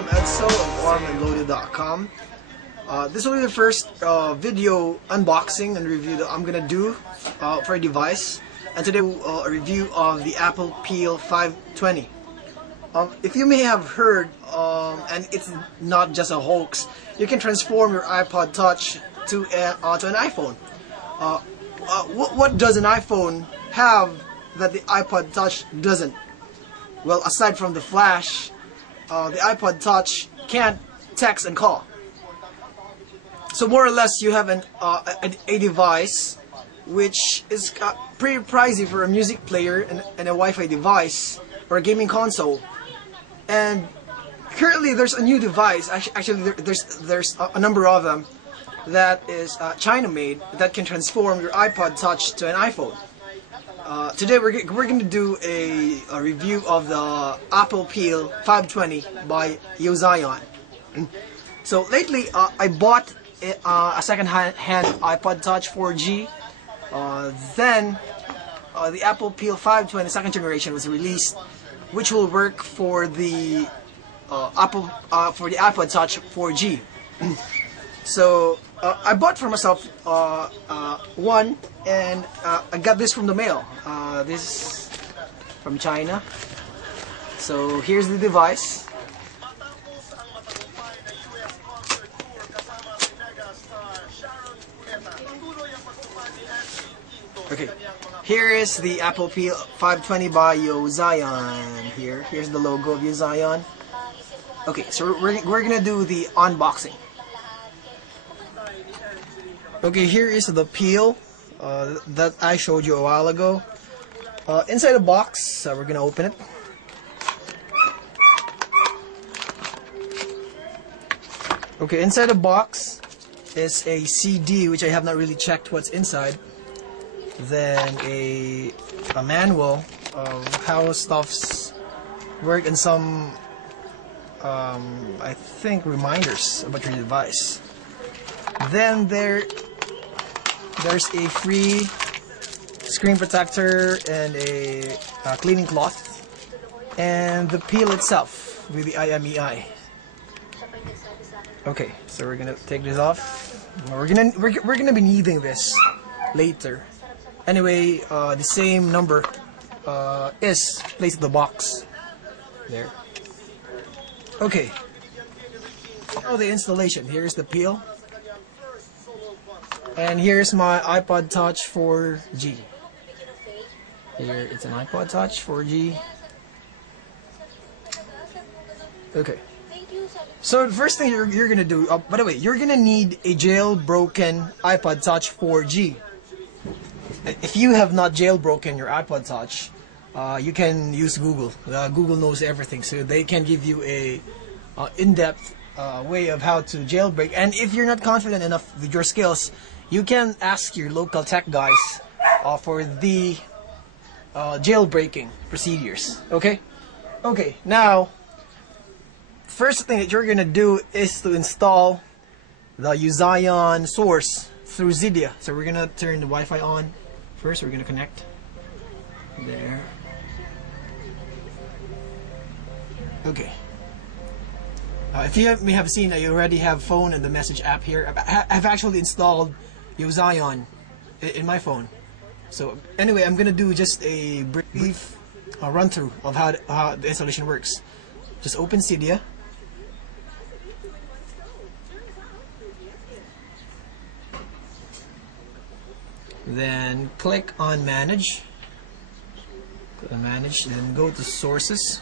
I'm Edzo of armandloaded.com. This will be the first video unboxing and review that I'm gonna do for a device, and today a review of the Apple Peel 520. If you may have heard, and it's not just a hoax, you can transform your iPod Touch to an iPhone. What does an iPhone have that the iPod Touch doesn't? Well, aside from the flash, the iPod Touch can't text and call. So more or less, you have a device which is pretty pricey for a music player and a Wi-Fi device or a gaming console. And currently, there's a new device. Actually, there's a number of them that is China-made that can transform your iPod Touch to an iPhone. Today we're going to do a review of the Apple Peel 520 by Yosion. So lately I bought a second-hand iPod Touch 4G. Then the Apple Peel 520 second generation was released, which will work for the iPod Touch 4G. So I bought for myself one, and I got this from the mail. This is from China. So here's the device. Okay, here is the Apple Peel 520 by Yosion. Here's the logo of Yosion. Okay, so we're gonna do the unboxing. Okay, here is the peel that I showed you a while ago. Inside the box, we're gonna open it. Okay, inside the box is a CD, which I have not really checked what's inside. Then a manual of how stuffs work, and some I think reminders about your device. Then there's a free screen protector and a cleaning cloth, and the peel itself with the IMEI. Okay, so we're gonna take this off. We're gonna be needing this later. Anyway, the same number is placed in the box there. Okay. Now the installation. Here's the peel. And here's my iPod Touch 4G. Here it's an iPod Touch 4G. Okay. So the first thing you're gonna do, by the way, you're gonna need a jailbroken iPod Touch 4G. If you have not jailbroken your iPod Touch, you can use Google. Google knows everything, so they can give you a in-depth way of how to jailbreak. And if you're not confident enough with your skills, you can ask your local tech guys for the jailbreaking procedures. Okay? Okay, now, first thing that you're going to do is to install the Yosion source through Zydia. So we're going to turn the Wi-Fi on. First, we're going to connect. There. Okay. If you may have seen, I already have phone and the message app here. I've actually installed Yosion in my phone. So anyway, I'm gonna do just a brief run through of how the installation works. Just open Cydia. Then click on Manage. Click on Manage. Then go to Sources.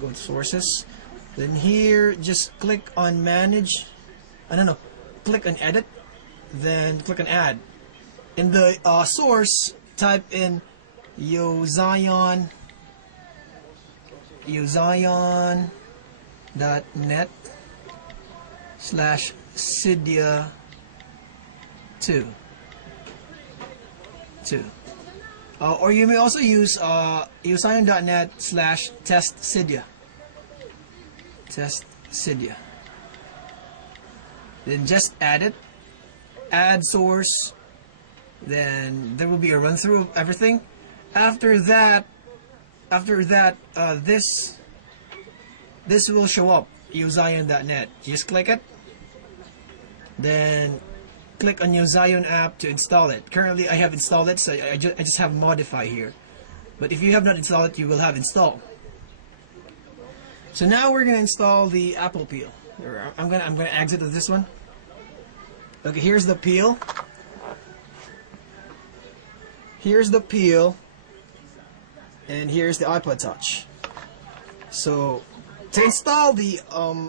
Go to Sources. Then here, just click on Manage. No, click on Edit. Then click on Add. In the source, type in Yosion.net /Cydia 2. Or you may also use Yosion.net /test Cydia. Test Cydia. Then just add it. Add source. Then there will be a run through of everything. After that, this this will show up, Yosion.net. Just click it, then click on Yosion app to install it. Currently I have installed it, so I just have modify here. But if you have not installed it, you will have install. So now we're gonna install the Apple Peel. I'm gonna exit to this one. Okay, here's the peel. Here's the peel, and here's the iPod Touch. So to install the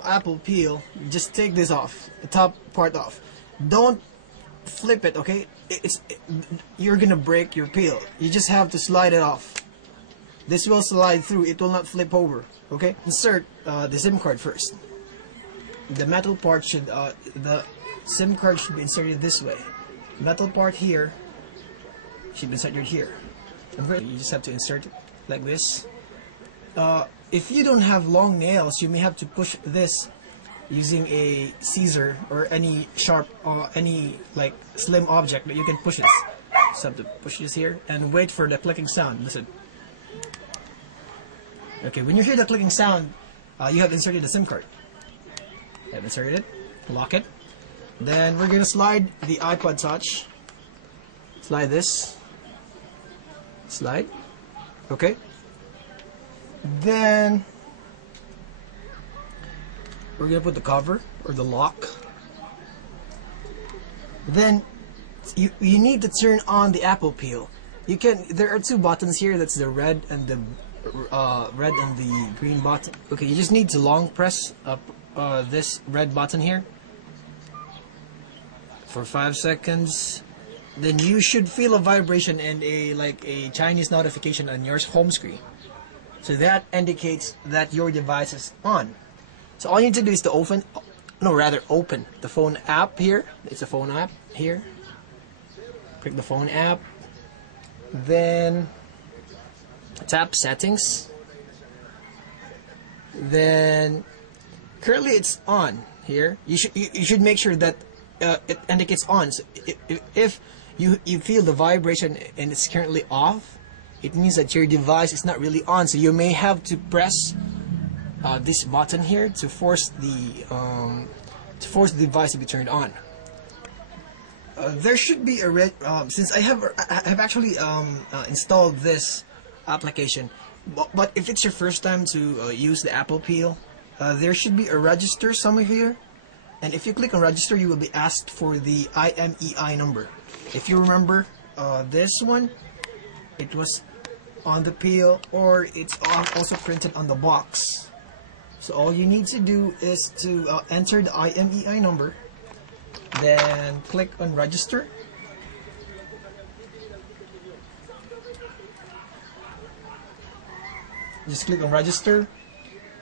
Apple Peel, you just take this off, the top part off. Don't flip it, okay? You're gonna break your peel. You just have to slide it off. This will slide through, it will not flip over, okay? Insert the SIM card first. The metal part should, the SIM card should be inserted this way. Metal part here should be inserted here. You just have to insert it like this. If you don't have long nails, you may have to push this using a scissor or any sharp, any like slim object, but you can push it. So have to push this here and wait for the clicking sound. Listen. Okay, when you hear the clicking sound, you have inserted the SIM card. You have inserted it, lock it. Then we're gonna slide the iPod Touch. Slide this. Slide. Okay. Then we're gonna put the cover or the lock. Then you need to turn on the Apple Peel. You can. There are two buttons here. That's the red and the green button. Okay, you just need to long press up this red button here for 5 seconds. Then you should feel a vibration and a Chinese notification on your home screen. So that indicates that your device is on. So all you need to do is to open the phone app here. It's a phone app here. Click the phone app. Then tap settings. Then currently it's on here. You should make sure that it indicates on. So if you feel the vibration and it's currently off, it means that your device is not really on. So you may have to press this button here to force the device to be turned on. There should be a red. Since I have actually installed this application, but if it's your first time to use the Apple Peel, there should be a register somewhere here. And if you click on register, you will be asked for the IMEI number. If you remember this one, it was on the peel, or it's also printed on the box. So all you need to do is to enter the IMEI number, then click on register. Just click on register.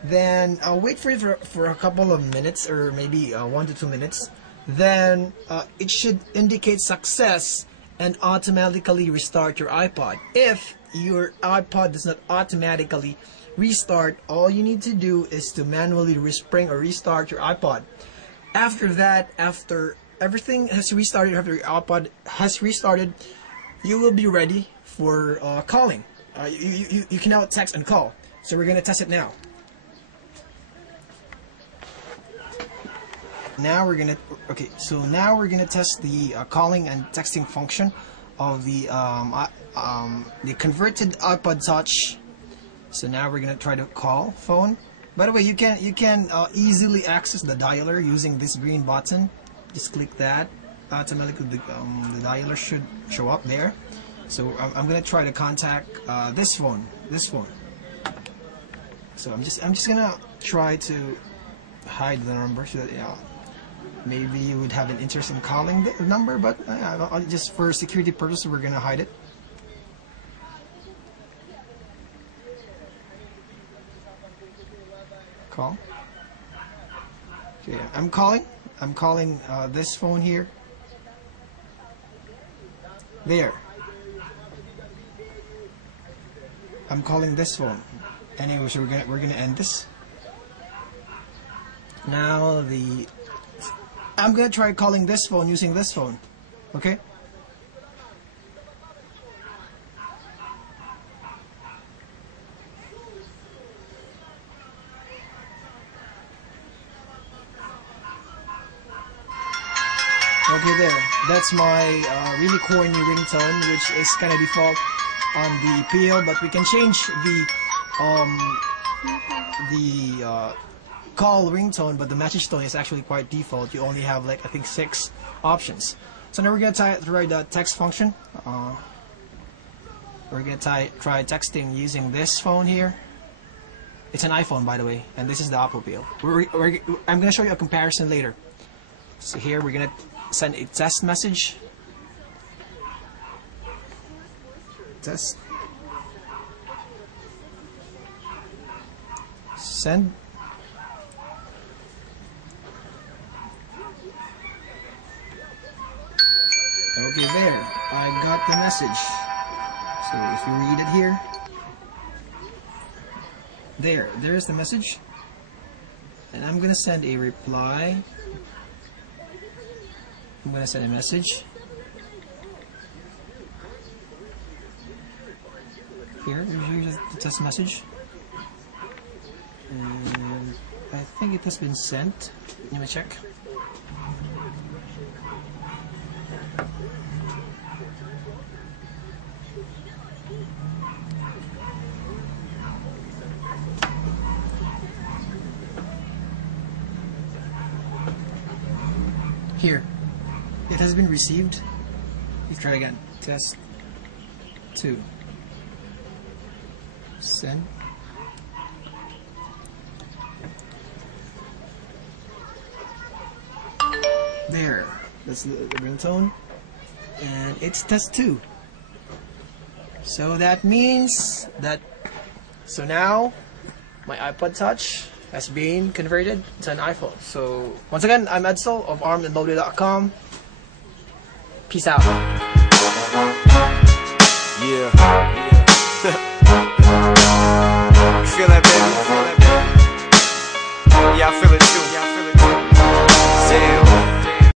Then wait for it for a couple of minutes, or maybe 1 to 2 minutes. Then it should indicate success and automatically restart your iPod. If your iPod does not automatically restart, all you need to do is to manually respring or restart your iPod. After that, after everything has restarted, after your iPod has restarted, you will be ready for calling. You can now text and call. So we're gonna test it now. Now we're gonna test the calling and texting function of the converted iPod Touch. So now we're gonna try to call phone. By the way, you can easily access the dialer using this green button. Just click that. Automatically the dialer should show up there. So I'm gonna try to contact this phone. So I'm just gonna try to hide the number so that maybe you would have an interest in calling the number, but just for security purposes, we're gonna hide it. Call. Okay, I'm calling this phone here. There. I'm calling this phone. Anyway, so we're gonna end this. Now I'm gonna try calling this phone using this phone. Okay? Okay, there. That's my really corny ringtone, which is kind of default on the Peel, but we can change the call ringtone, but the message tone is actually quite default. You only have like I think 6 options. So now we're gonna try the text function. We're gonna try texting using this phone here. It's an iPhone, by the way, and this is the Apple Peel. I'm gonna show you a comparison later. So here we're gonna send a test message. Test. Send. Okay, there. I got the message. So if you read it here, there's the message. And I'm gonna send a reply. I'm gonna send a message. Here's the test message. And I think it has been sent. Let me check. Here. It has been received. Let's try again. Test 2. Send. There. That's the ringtone. And it's test 2. So that means that. So now my iPod Touch has been converted to an iPhone. So once again, I'm Edsel of armedandloaded.com. Peace out. Yeah.